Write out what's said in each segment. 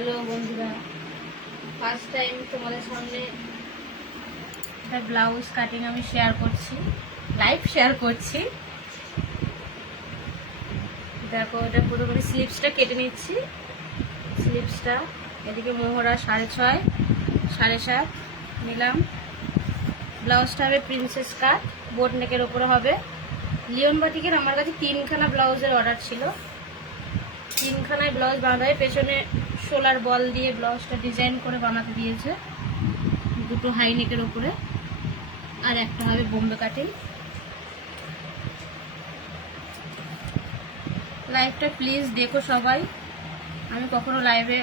Hello বন্ধুরা, first time তোমাদের সামনে একটা ব্লাউজ কাটিং আমি শেয়ার করছি, লাইভ শেয়ার করছি। দেখো, এটা পুরোপুরি স্লিভসটা কেটে নিচ্ছি। স্লিভসটা এদিকে মোহরা 6.5 7.5 নিলাম। ব্লাউজটা হবে প্রিন্সেস কাট, বোট নেকের ওপরে হবে। লিওন বাটিকের আমার কাছে 3খানা ব্লাউজের অর্ডার ছিল। 3খানায় ব্লাউজ বাঁধায়, পেছনে শোলার বল দিয়ে ব্লাউজটা ডিজাইন করে বানাতে দিয়েছে। দুটো হাই নেকের ওপরে, আর একটা হবে বোম্বে কাটিং। লাইভটা প্লিজ দেখো সবাই। আমি কখনো লাইভে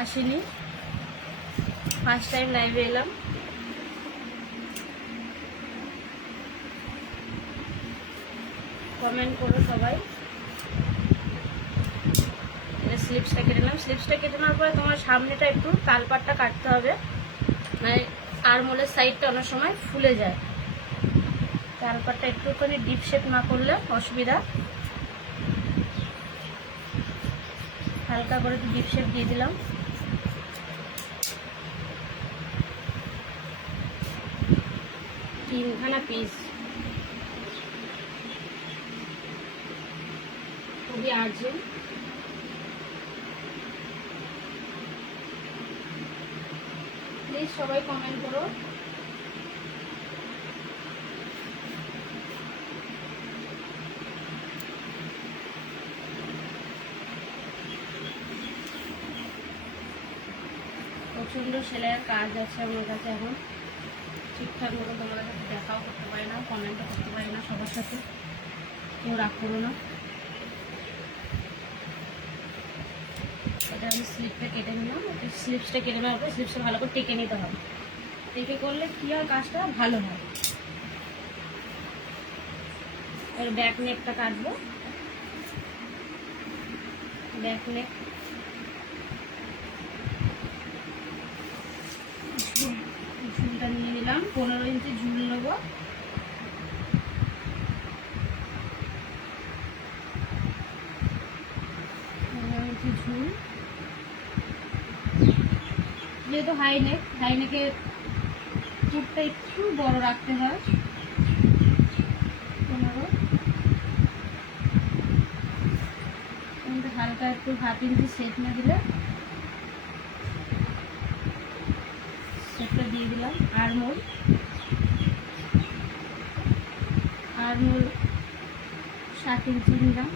আসিনি, ফার্স্ট টাইম লাইভে এলাম। কমেন্ট করো সবাই। স্লিপসটা কেটে নিলাম। স্লিপসটা কেটে নেওয়ার পরে তোমার সামনেটা একটু তালপাটটা কাটতে হবে, মানে আরমোলের সাইডটা অনেক সময় ফুলে যায়। তালপাটটা একটুখানি ডিপ শেপ না করলে অসুবিধা। হালকা করে একটু ডিপ শেপ দিয়ে দিলাম। তিনখানা পিস, খুবই আর্জেন্ট। প্লিজ সবাই কমেন্ট করো। প্রচণ্ড সেলাইয়ের কাজ আছে আমার কাছে এখন, ঠিকঠাক মতো তোমাদের সাথে দেখাও করতে পারি না, কমেন্টও করতে পারি না সবার সাথে, কেউ রাগ করো না। এটা আমি স্লিপটা কেটে নিলাম। স্লিপসটা কেটে নেওয়ার পর স্লিপসটা ভালো করে টেকে নিতে হবে। টেকে করলে কী হয়, কাজটা ভালো হয়। এর ব্যাক নেকটা কাটবো। ব্যাক নেক ঝুলটা নিয়ে নিলাম, 15 ইঞ্চি ঝুল নেবো। ঝুল যেহেতু হাই নেকের ফুটটা একটু বড় রাখতে হয়। 15 হালকা একটু 1/2 ইঞ্চি সেট না দিলে, সেটটা দিয়ে দিলাম। আরমোল 7 ইঞ্চি নিলাম।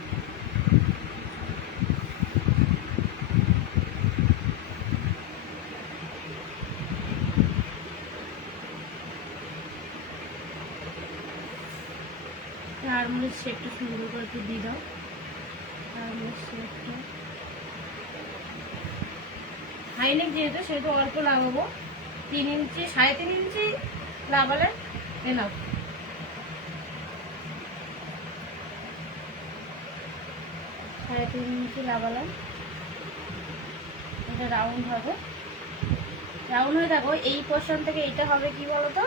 আরমোলের শেপটা সুন্দর করে একটু দিয়ে দাও। আরমোলের শেপটা হাইনেক যেহেতু সেহেতু অল্প লাগাবো। 3 ইঞ্চি 3.5 ইঞ্চি লাগালে এনাফ। সাড়ে 3 ইঞ্চি লাগালাম। এটা রাউন্ড হবে, রাউন্ড হয়ে থাকো। এই পোর্শন থেকে এইটা হবে কি বলতো,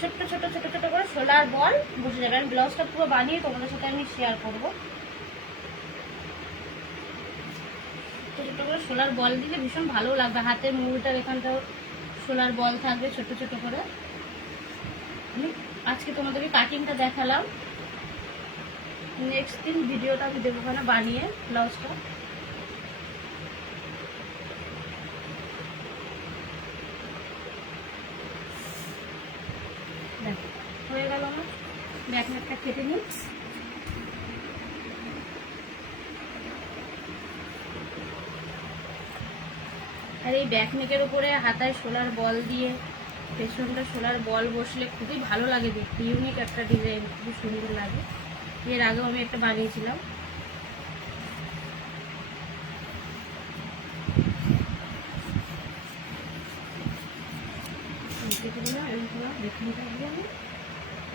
ছোট্ট ছোট ছোট ছোট করে শোলার বল বসে যাবে। আমি ব্লাউজটা পুরো বানিয়ে তোমাদের সাথে আমি শেয়ার করবো। ছোট ছোট করে শোলার বল দিলে ভীষণ ভালো লাগবে। হাতের মুড়িটার এখানটাও শোলার বল থাকবে ছোট ছোট করে। আমি আজকে তোমাদেরকে কাটিংটা দেখালাম, নেক্সট দিন ভিডিওটা আমি দেবো ওখানে বানিয়ে ব্লাউজটা। দেখো হয়ে গেল আমার। ব্যাক নেকটা কেটে নিই। আর এই ব্যাক নেকের উপরে হাতায় শোলার বল দিয়ে পেছনটা শোলার বল বসলে খুবই ভালো লাগে দেখতে, ইউনিক একটা ডিজাইন, খুবই সুন্দর লাগে। এর আগেও আমি একটা বানিয়েছিলাম।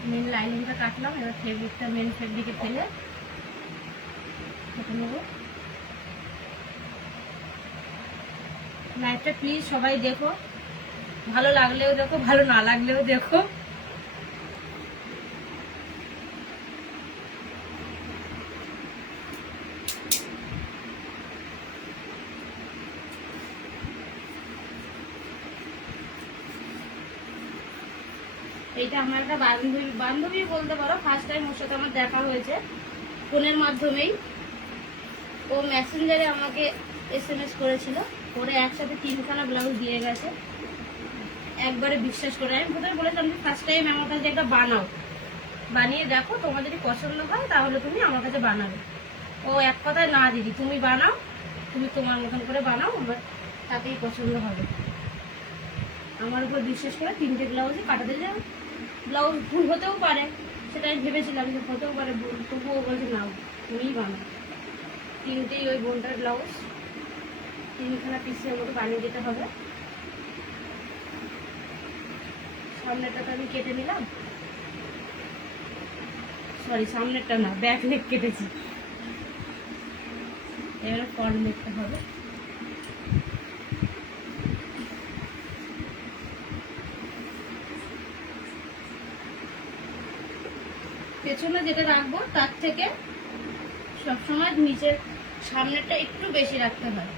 মেন লাইনিংটা কাটলাম, এবার ফেব্রিকটা মেন ফেব্রিকে ফেলে কেটে নেবো। লাইভটা প্লিজ সবাই দেখো, ভালো লাগলেও দেখো, ভালো না লাগলেও দেখো। এইটা আমার একটা বান্ধবী বলতে পারো, ফার্স্ট টাইম ওর সাথে আমার দেখা হয়েছে ফোনের মাধ্যমেই। ও মেসেঞ্জারে আমাকে SMS করেছিল, করে একসাথে 3খানা ব্লাউজ দিয়ে গেছে একবারে বিশ্বাস করে। আমি প্রথমে বলেছিলাম যে ফার্স্ট টাইম আমার কাছে একটা বানাও, বানিয়ে দেখো, তোমার যদি পছন্দ হয় তাহলে তুমি আমার কাছে বানাবে। ও এক কথায় না দিদি তুমি বানাও, তুমি তোমার মতন করে বানাও, আমার তাতেই পছন্দ হবে। আমার উপর বিশ্বাস করে 3টে ব্লাউজই কাটাতে যাও। ব্লাউজ ভুল হতেও পারে, সেটা আমি ভেবেছিলাম যে হতেও পারে ভুল, তবুও বলছে নাও তুমিই বানাও। 3টেই ওই বোনটার ব্লাউজ, 3খানা পিসের মতো বানিয়ে দিতে হবে। সামনেরটা তো আমি কেটে নিলাম, সরি সামনেরটা না, ব্যাক নেক কেটেছি। এবারে ফ্রন্ট নেকটা হবে। পেছনে যেটা রাখবো তার থেকে সবসময় নিচের সামনেরটা একটু বেশি রাখতে হয়।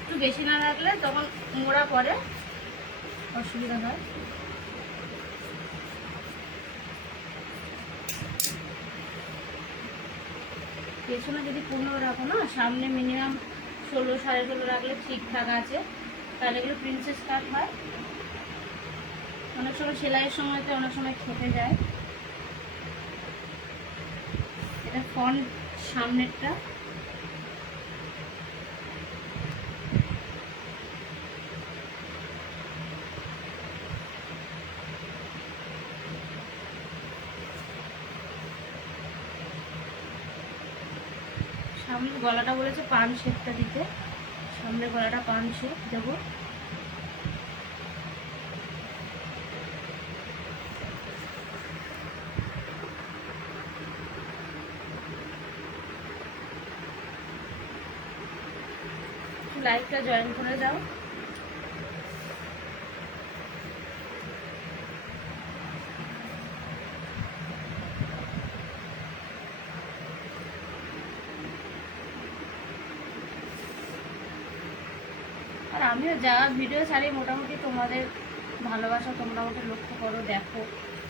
একটু বেশি না রাখলে তখন মোড়া পরে অসুবিধা হয়। পেছনে যদি 15 রাখো না, সামনে মিনিমাম 16 16.5 রাখলে ঠিকঠাক আছে। তাহলে এগুলো প্রিন্সেস কাট হয়। অনেক সময় সেলাইয়ের সময়তে অনেক সময় খেতে যায়। এটা ফ্রন্ট সামনেরটা। সামনের গলাটা বলেছে পান শেপটা দিতে, সামনের গলাটা পান শেপ দেবো। লাইভটা জয়েন করে দাও। আর আমিও যা ভিডিও ছাড়ি মোটামুটি তোমাদের ভালোবাসা তোমরা আমাকে লক্ষ্য করো, দেখো,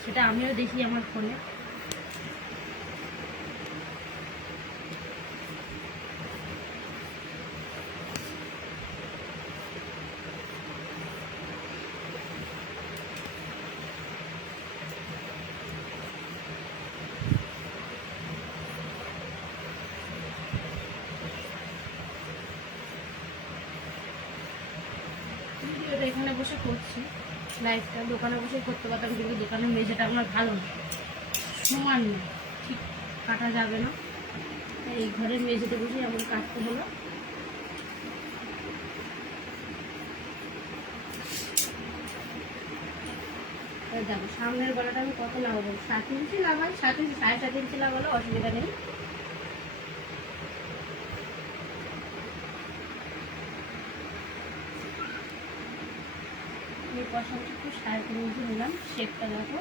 সেটা আমিও দেখি আমার ফোনে। ভিডিওটা এখানে বসে করছি, লাইভটা দোকানে বসে করতে পারতাম, কিন্তু দোকানের মেঝেটা আমার ভালো না, সমান না, ঠিক কাটা যাবে না। এই ঘরের মেঝেতে বসে এমন কাটতে হলো। দেখো সামনের গলাটা আমি কত লাগাবো, 7 ইঞ্চি লাগাই, 7 ইঞ্চি 7.5 ইঞ্চি লাগালো অসুবিধা নেই। পশমটা একটু 3.5 ইঞ্চি নিলাম, শেপটা দেখো।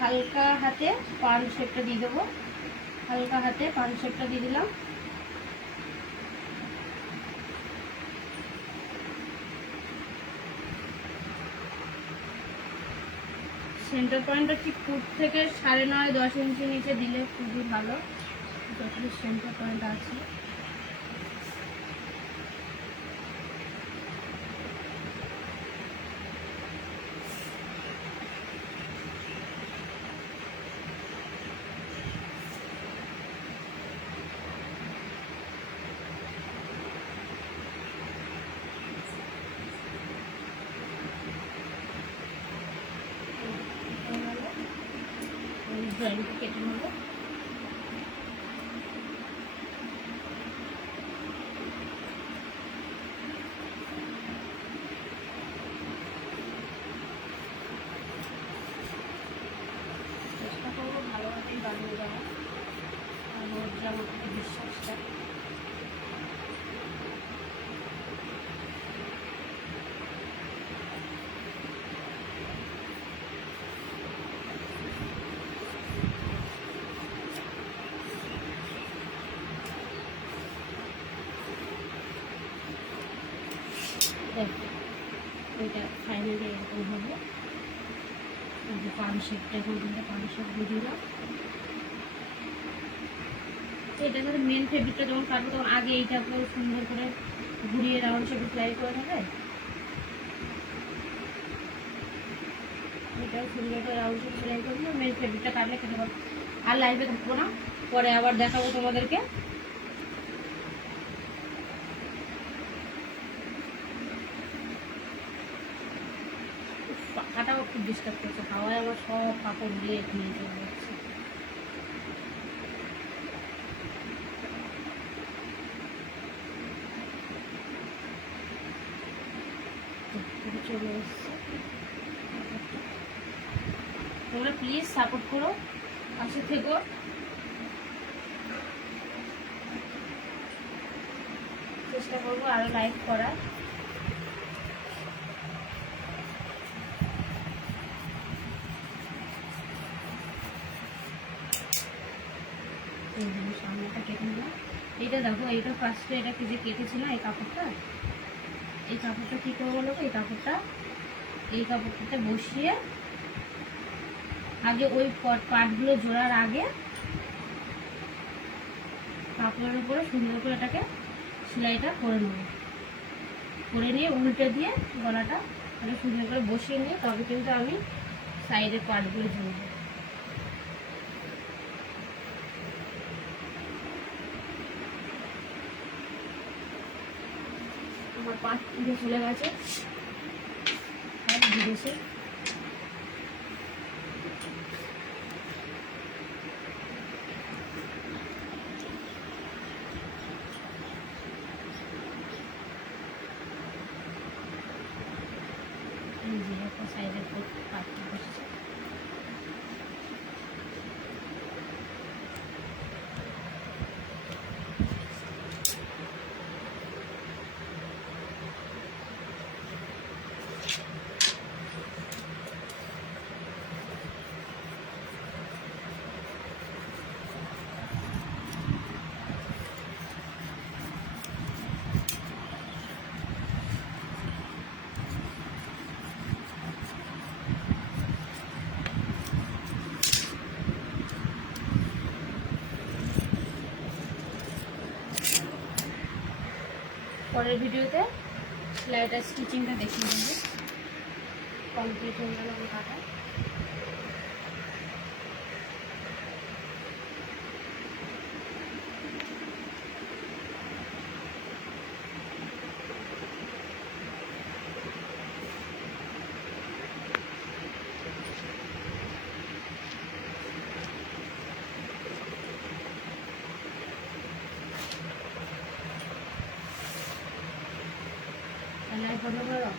হালকা হাতে পান শেপটা দিয়ে দেবো, হালকা হাতে পান শেপটা দিয়ে দিলাম। সেন্টার পয়েন্টটা ঠিক ফুট থেকে 9.5 10 ইঞ্চি নিচে দিলে খুবই ভালো, যতটুকু সেন্টার পয়েন্ট আছে। ড্রয়িংটা কেটে নেবো। চেষ্টা করবো ভালোভাবেই বানিয়ে দেওয়া, আর ওর যে আমার প্রতি বিশ্বাসটা। দেখো এটা ফাইনালি এরকম হবে। যে পান শেপটা এখন পান শেপ দিয়ে দিলাম। এটার সাথে মেন ফেব্রিকটা যখন কাটবো তখন আগে এইটাকেও সুন্দর করে ঘুরিয়ে রাউন্ড শেপে সেলাই করে নেবে। এটাও সুন্দর করে রাউন্ড শেপ সেলাই করবো। মেন ফেব্রিকটা কাটলে কেটে পাবো। আর লাইভে থাকবো না, পরে আবার দেখাবো তোমাদেরকে। পাখাটাও খুব ডিস্টার্ব করছে, হাওয়ায় আমার সব কাপড় দিয়ে নিয়ে চলে যাচ্ছে। চলে এসছে। তোমরা প্লিজ সাপোর্ট করো, পাশে থেকো। চেষ্টা করবো আরো লাইক করার। সামনেটা কেটে নিলাম। এইটা দেখো, এইটা ফার্স্টে এটাকে যে কেটেছিলাম এই কাপড়টা কী করবো বলো? এই কাপড়টাতে বসিয়ে আগে ওই পাটগুলো জোড়ার আগে কাপড়ের উপরে সুন্দর করে এটাকে সেলাইটা করে নেব। করে নিয়ে উল্টে দিয়ে গলাটা সুন্দর করে বসিয়ে নিয়ে তবে কিন্তু আমি সাইডের পাটগুলো জড়বো। আমার পাট দিয়ে চলে গেছে বিদেশে। সাইডের পাটটা বসছে। পরের ভিডিওতে সেলাইটা স্টিচিংটা দেখিয়ে দেবো। কমপ্লিট হয়ে গেল আমার কাটা। লাইট বন্ধ করো।